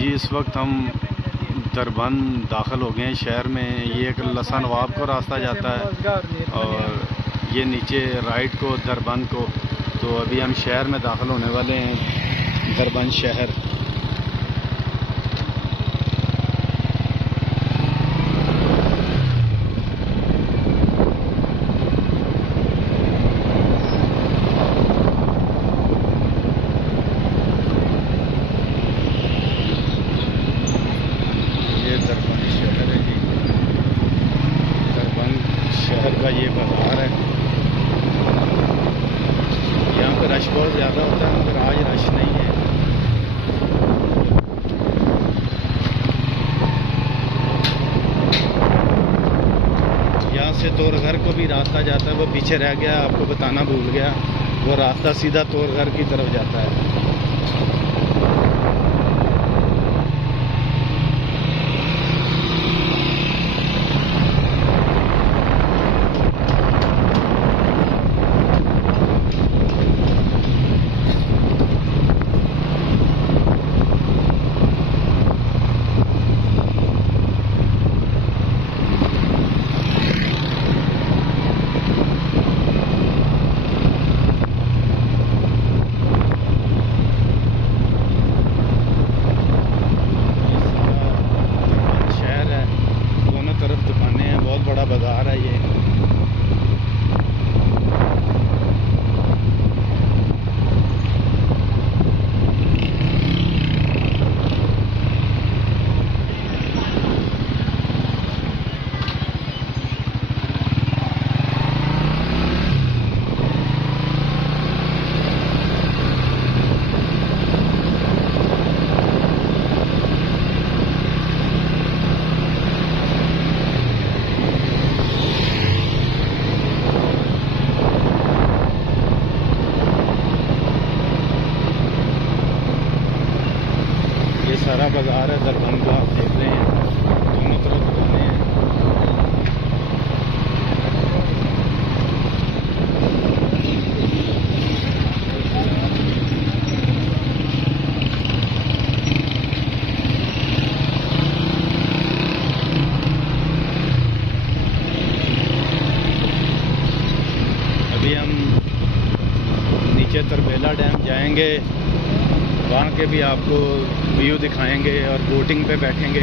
जी इस वक्त हम दरबंद दाखिल हो गए हैं शहर में। ये एक लसा नवाब को रास्ता जाता है और ये नीचे राइट को दरबंद को। तो अभी हम शहर में दाखिल होने वाले हैं, दरबंद शहर। ये दरबंद शहर है जी, दरबंद शहर का ये बाज़ार है। यहाँ पर रश बहुत ज़्यादा होता है मगर आज रश नहीं है। यहाँ से तोरघर को भी रास्ता जाता है, वो पीछे रह गया, आपको बताना भूल गया। वो रास्ता सीधा तोरघर की तरफ जाता है। तरफ दुकानें हैं, बहुत बड़ा बाज़ार है ये। ये सारा बाज़ार है दरबंद का, आप देख रहे हैं, दोनों तरफ दुकानें हैं। अभी हम नीचे तरबेला डैम जाएंगे, वहाँ के भी आपको व्यू दिखाएंगे और बोटिंग पे बैठेंगे।